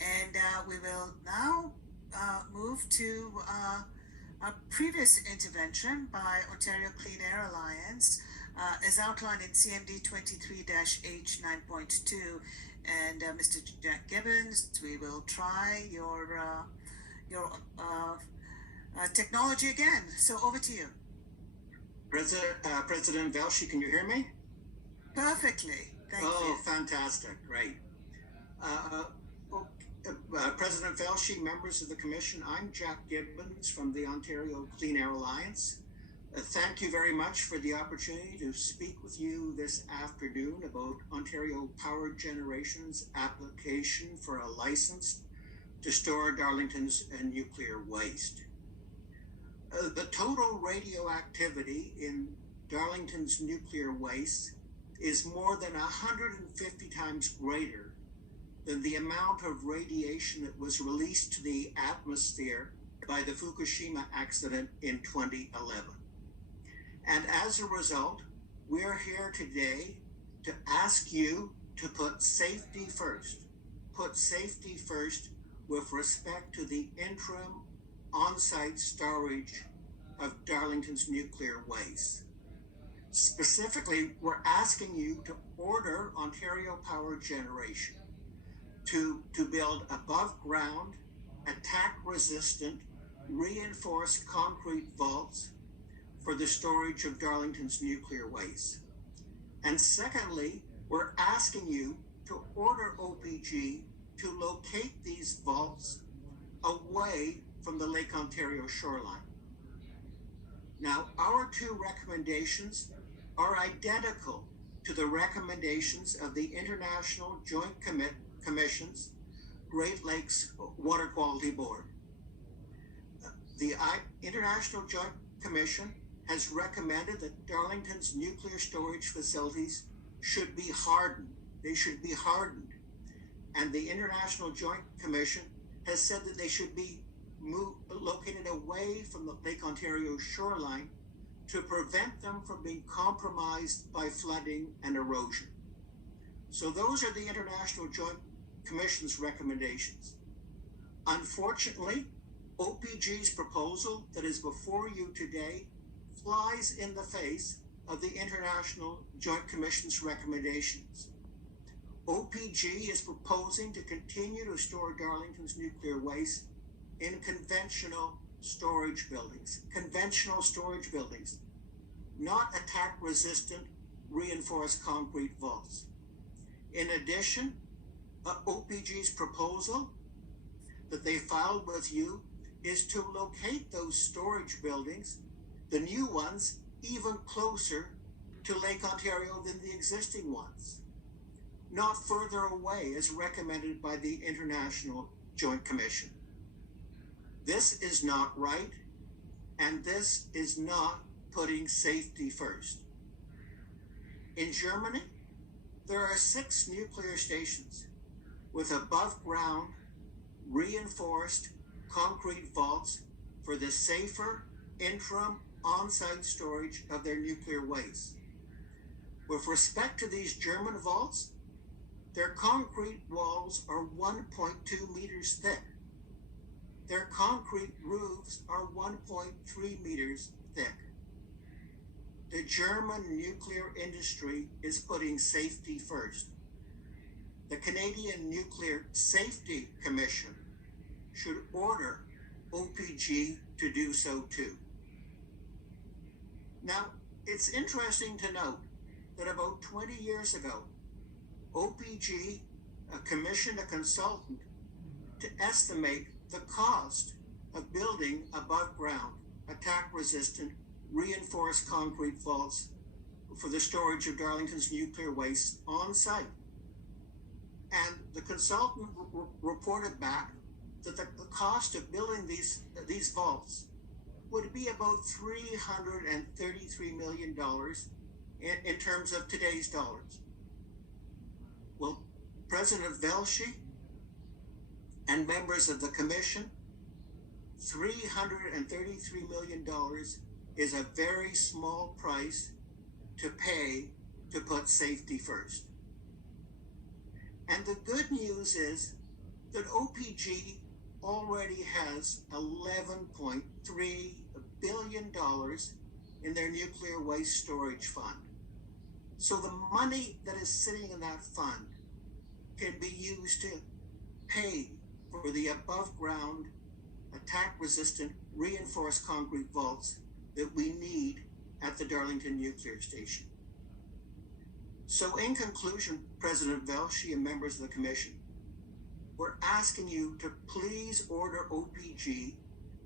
And we will now move to a previous intervention by Ontario Clean Air Alliance, as outlined in CMD 23-H9.2. And Mr. Jack Gibbons, we will try your technology again. So over to you. President Velshi, can you hear me? Perfectly. Thank you. Oh, fantastic. Great. President Velshi, members of the Commission, I'm Jack Gibbons from the Ontario Clean Air Alliance. Thank you very much for the opportunity to speak with you this afternoon about Ontario Power Generation's application for a license to store Darlington's nuclear waste. The total radioactivity in Darlington's nuclear waste is more than 150 times greater than the amount of radiation that was released to the atmosphere by the Fukushima accident in 2011. And as a result, we're here today to ask you to put safety first. Put safety first with respect to the interim on-site storage of Darlington's nuclear waste. Specifically, we're asking you to order Ontario Power Generation to build above ground, attack-resistant, reinforced concrete vaults for the storage of Darlington's nuclear waste. And secondly, we're asking you to order OPG to locate these vaults away from the Lake Ontario shoreline. Now, our two recommendations are identical to the recommendations of the International Joint Commission's Great Lakes Water Quality Board. The International Joint Commission has recommended that Darlington's nuclear storage facilities should be hardened. They should be hardened. And the International Joint Commission has said that they should be located away from the Lake Ontario shoreline to prevent them from being compromised by flooding and erosion. So those are the International Joint Commission's recommendations. Unfortunately, OPG's proposal that is before you today flies in the face of the International Joint Commission's recommendations. OPG is proposing to continue to store Darlington's nuclear waste in conventional storage buildings, not attack-resistant reinforced concrete vaults. In addition, OPG's proposal that they filed with you is to locate those storage buildings, the new ones, even closer to Lake Ontario than the existing ones, not further away as recommended by the International Joint Commission. This is not right, and this is not putting safety first. In Germany, there are 6 nuclear stations with above ground, reinforced concrete vaults for the safer interim on-site storage of their nuclear waste. With respect to these German vaults, their concrete walls are 1.2 meters thick. Their concrete roofs are 1.3 meters thick. The German nuclear industry is putting safety first. The Canadian Nuclear Safety Commission should order OPG to do so too. Now, it's interesting to note that about 20 years ago, OPG commissioned a consultant to estimate the cost of building above ground, attack-resistant, reinforced concrete vaults for the storage of Darlington's nuclear waste on site. And the consultant reported back that the cost of building these vaults would be about $333 million in terms of today's dollars. Well, President Velshi and members of the Commission, $333 million is a very small price to pay to put safety first. And the good news is that OPG already has $11.3 billion in their nuclear waste storage fund. So the money that is sitting in that fund can be used to pay for the above ground, attack resistant, reinforced concrete vaults that we need at the Darlington nuclear station. So in conclusion, President Velshi and members of the Commission, we're asking you to please order OPG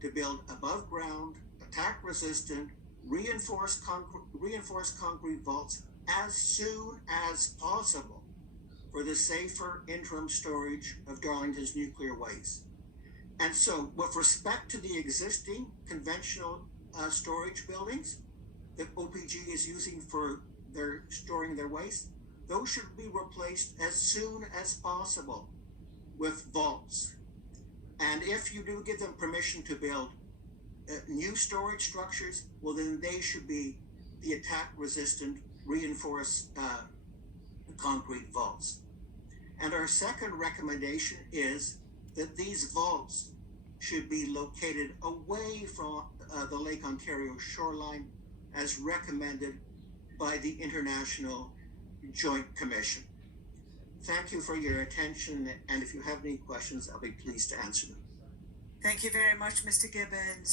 to build above ground, attack resistant, reinforced concrete vaults as soon as possible for the safer interim storage of Darlington's nuclear waste. And so with respect to the existing conventional storage buildings that OPG is using for their storing their waste, those should be replaced as soon as possible with vaults. And if you do give them permission to build new storage structures, well, then they should be the attack resistant reinforced concrete vaults. And our second recommendation is that these vaults should be located away from the Lake Ontario shoreline as recommended by the International Joint Commission. Thank you for your attention, and if you have any questions, I'll be pleased to answer them. Thank you very much, Mr. Gibbons.